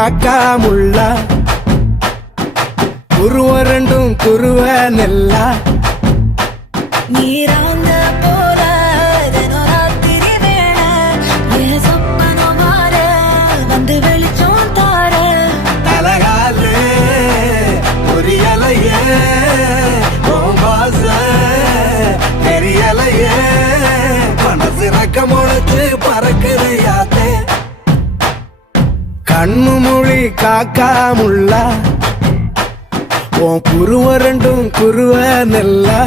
காக்கா முள்ளா குருவ ரெண்டும் குருவ நெல்லா நீராங்க போல தினராத்திரி வேண என் சொப்பனம் மாற வந்து வெளிச்சம் தார தலகாலே புரியலையே ஓம்பாச தெரியலையே மனசு ரக்க முளைச்சு பறக்குதையாத்தே கண்ணு மொழி காக்கா முள்ளா உன் குருவ ரெண்டும் குருவ நெல்லா